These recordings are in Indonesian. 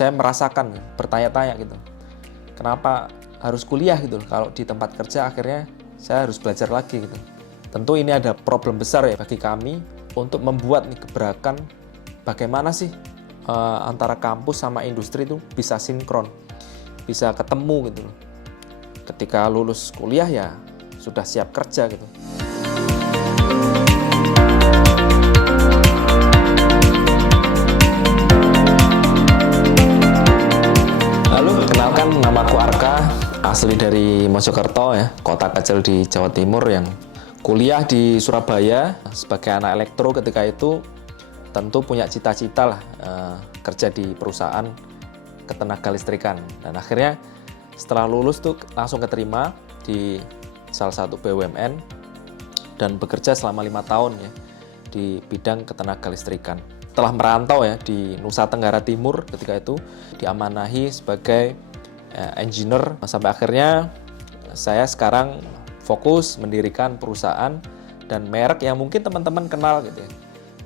saya merasakan, bertanya-tanya gitu, kenapa harus kuliah gitu, kalau di tempat kerja akhirnya saya harus belajar lagi gitu. Tentu ini ada problem besar ya bagi kami untuk membuat nih gebrakan bagaimana sih antara kampus sama industri itu bisa sinkron, bisa ketemu gitu loh. Ketika lulus kuliah ya sudah siap kerja gitu. Lalu kenalkan, namaku Arka, asli dari Mojokerto ya, kota kecil di Jawa Timur yang kuliah di Surabaya sebagai anak elektro. Ketika itu tentu punya cita-cita lah kerja di perusahaan ketenaga listrikan, dan akhirnya setelah lulus tuh langsung keterima di salah satu BUMN dan bekerja selama 5 tahun ya di bidang ketenaga listrikan. Setelah merantau ya di Nusa Tenggara Timur, ketika itu diamanahi sebagai engineer, sampai akhirnya saya sekarang fokus mendirikan perusahaan dan merek yang mungkin teman-teman kenal gitu ya,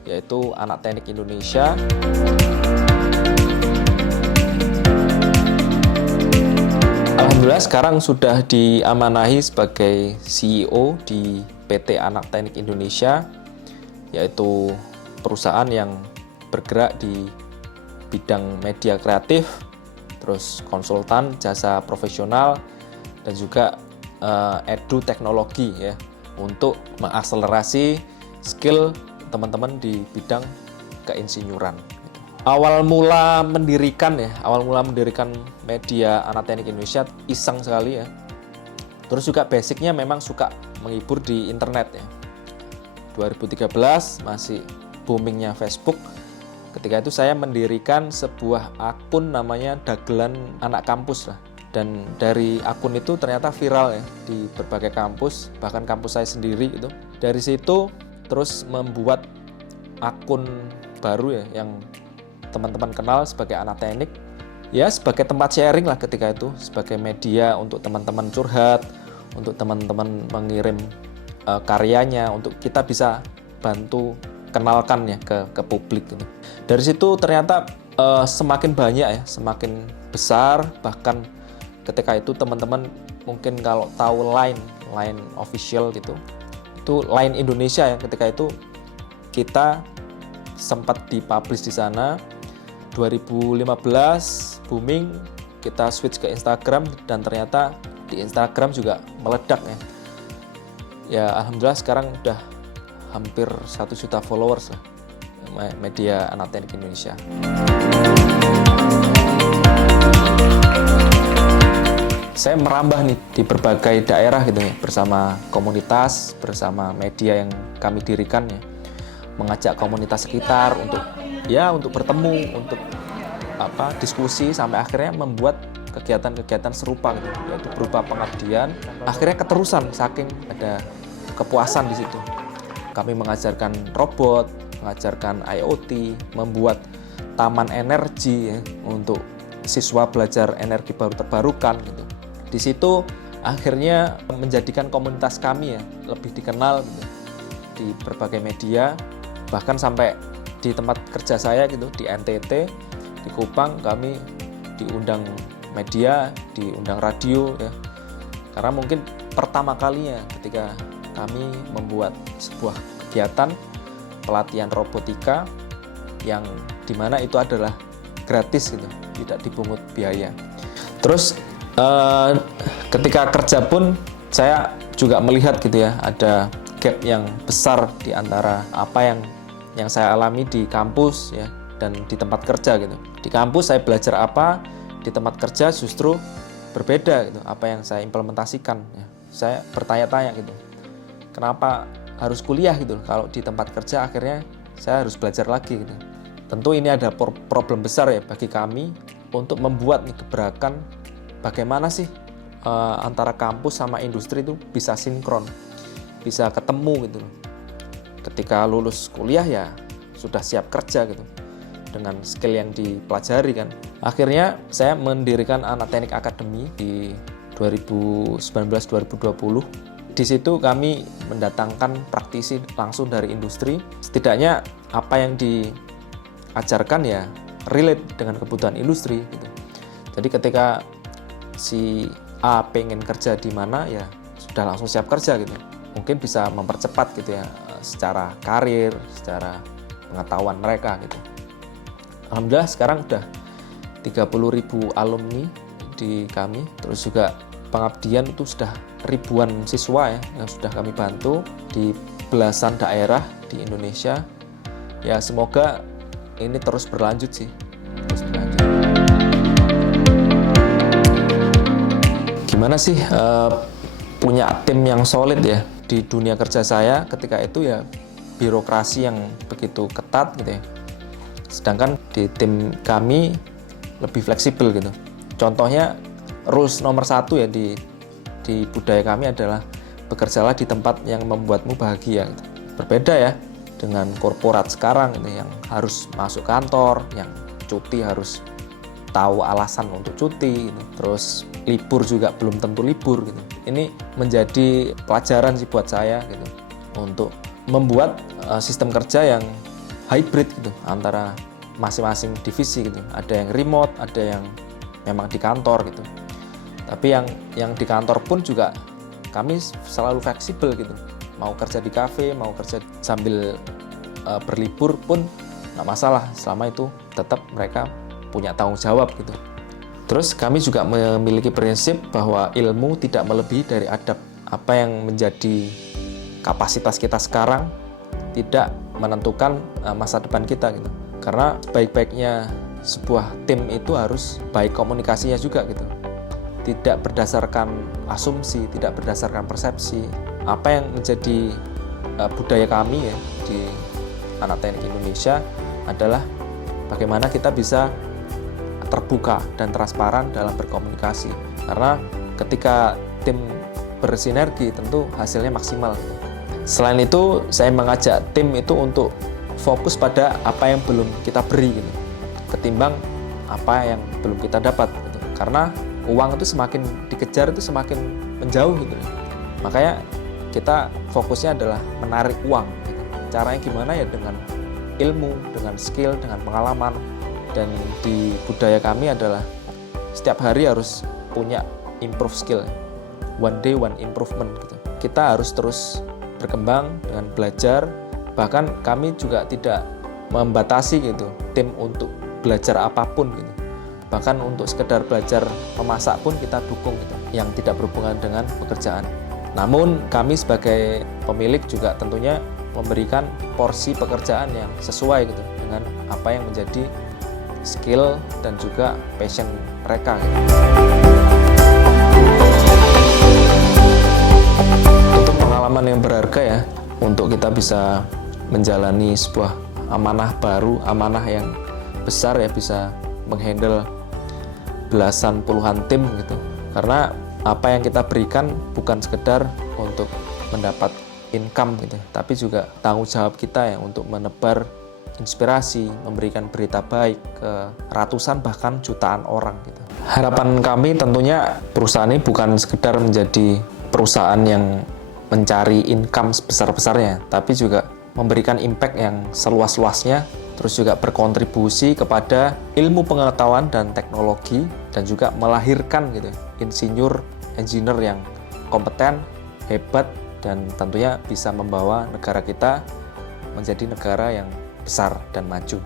yaitu Anak Teknik Indonesia. Alhamdulillah sekarang sudah diamanahi sebagai CEO di PT Anak Teknik Indonesia, yaitu perusahaan yang bergerak di bidang media kreatif, terus konsultan, jasa profesional, dan juga edu teknologi ya, untuk mengakselerasi skill teman-teman di bidang keinsinyuran. Awal mula mendirikan media Anak Teknik Indonesia iseng sekali ya. Terus juga basicnya memang suka menghibur di internet ya. 2013 masih boomingnya Facebook. Ketika itu saya mendirikan sebuah akun namanya Dagelan Anak Kampus lah. Dan dari akun itu ternyata viral ya di berbagai kampus, bahkan kampus saya sendiri itu. Dari situ terus membuat akun baru ya yang teman-teman kenal sebagai Anak Teknik. Ya sebagai tempat sharing lah ketika itu, sebagai media untuk teman-teman curhat, untuk teman-teman mengirim karyanya, untuk kita bisa bantu kenalkan ya ke publik gitu. Dari situ ternyata semakin banyak ya, semakin besar. Bahkan ketika itu teman-teman mungkin kalau tahu Line official gitu, itu Line Indonesia ya, ketika itu kita sempat dipublish di sana. 2015 booming, kita switch ke Instagram dan ternyata di Instagram juga meledak ya. Ya alhamdulillah sekarang udah hampir 1 juta followers lah media Anak Teknik Indonesia. Saya merambah nih di berbagai daerah gitu ya, bersama komunitas, bersama media yang kami dirikan ya, mengajak komunitas sekitar untuk bertemu, untuk diskusi, sampai akhirnya membuat kegiatan-kegiatan serupa gitu, yaitu berupa pengabdian. Akhirnya keterusan saking ada kepuasan di situ. Kami mengajarkan robot, mengajarkan IoT, membuat taman energi ya, untuk siswa belajar energi baru terbarukan gitu. Di situ akhirnya menjadikan komunitas kami ya lebih dikenal gitu, di berbagai media, bahkan sampai di tempat kerja saya gitu di NTT, di Kupang, kami diundang media, diundang radio ya. Karena mungkin pertama kalinya ketika kami membuat sebuah kegiatan pelatihan robotika yang dimana itu adalah gratis gitu, tidak dipungut biaya. Terus ketika kerja pun saya juga melihat gitu ya, ada gap yang besar di antara apa yang saya alami di kampus ya dan di tempat kerja gitu. Di kampus saya belajar apa, di tempat kerja justru berbeda gitu apa yang saya implementasikan ya. Saya bertanya-tanya gitu, kenapa harus kuliah gitu, kalau di tempat kerja akhirnya saya harus belajar lagi gitu. Tentu ini ada problem besar ya bagi kami untuk membuat nih gebrakan bagaimana sih antara kampus sama industri itu bisa sinkron, bisa ketemu gitu. Ketika lulus kuliah ya sudah siap kerja gitu dengan skill yang dipelajari kan. Akhirnya saya mendirikan Anak Teknik Academy di 2019-2020. Di situ kami mendatangkan praktisi langsung dari industri. Setidaknya apa yang diajarkan ya relate dengan kebutuhan industri gitu. Jadi ketika si A pengen kerja di mana, ya sudah langsung siap kerja gitu. Mungkin bisa mempercepat gitu ya secara karir, secara pengetahuan mereka gitu. Alhamdulillah sekarang udah 30.000 alumni di kami, terus juga pengabdian itu sudah ribuan siswa ya yang sudah kami bantu di belasan daerah di Indonesia. Ya semoga ini terus berlanjut sih, terus berlanjut. Gimana sih punya tim yang solid ya di dunia kerja saya ketika itu ya birokrasi yang begitu ketat gitu ya. Sedangkan di tim kami lebih fleksibel gitu. Contohnya rules nomor 1 ya di budaya kami adalah bekerjalah di tempat yang membuatmu bahagia gitu. Berbeda ya dengan korporat sekarang gitu, yang harus masuk kantor, yang cuti harus tahu alasan untuk cuti gitu. Terus libur juga belum tentu libur gitu. Ini menjadi pelajaran sih buat saya gitu untuk membuat sistem kerja yang hybrid gitu antara masing-masing divisi gitu. Ada yang remote, ada yang memang di kantor gitu. Tapi yang di kantor pun juga kami selalu fleksibel gitu. Mau kerja di kafe, mau kerja sambil berlibur pun nggak masalah, selama itu tetap mereka punya tanggung jawab gitu. Terus kami juga memiliki prinsip bahwa ilmu tidak melebihi dari adab. Apa yang menjadi kapasitas kita sekarang tidak menentukan masa depan kita gitu. Karena baik-baiknya sebuah tim itu harus baik komunikasinya juga gitu. Tidak berdasarkan asumsi, tidak berdasarkan persepsi. Apa yang menjadi budaya kami ya di Anak Teknik Indonesia adalah bagaimana kita bisa terbuka dan transparan dalam berkomunikasi. Karena ketika tim bersinergi tentu hasilnya maksimal. Selain itu, saya mengajak tim itu untuk fokus pada apa yang belum kita beri gitu, ketimbang apa yang belum kita dapat gitu. Karena uang itu semakin dikejar itu semakin menjauh gitu. Makanya kita fokusnya adalah menarik uang gitu. Caranya gimana ya dengan ilmu, dengan skill, dengan pengalaman. Dan di budaya kami adalah setiap hari harus punya improve skill, one day one improvement gitu. Kita harus terus berkembang dengan belajar. Bahkan kami juga tidak membatasi gitu tim untuk belajar apapun gitu. Bahkan untuk sekedar belajar memasak pun kita dukung gitu, yang tidak berhubungan dengan pekerjaan. Namun kami sebagai pemilik juga tentunya memberikan porsi pekerjaan yang sesuai gitu dengan apa yang menjadi skill dan juga passion mereka gitu. Itu pengalaman yang berharga ya untuk kita bisa menjalani sebuah amanah baru, amanah yang besar ya, bisa menghandle belasan puluhan tim gitu. Karena apa yang kita berikan bukan sekedar untuk mendapat income gitu, tapi juga tanggung jawab kita ya untuk menebar inspirasi, memberikan berita baik ke ratusan bahkan jutaan orang gitu. Harapan kami tentunya perusahaan ini bukan sekedar menjadi perusahaan yang mencari income sebesar-besarnya, tapi juga memberikan impact yang seluas-luasnya, terus juga berkontribusi kepada ilmu pengetahuan dan teknologi, dan juga melahirkan gitu insinyur-engineer yang kompeten, hebat, dan tentunya bisa membawa negara kita menjadi negara yang besar dan maju.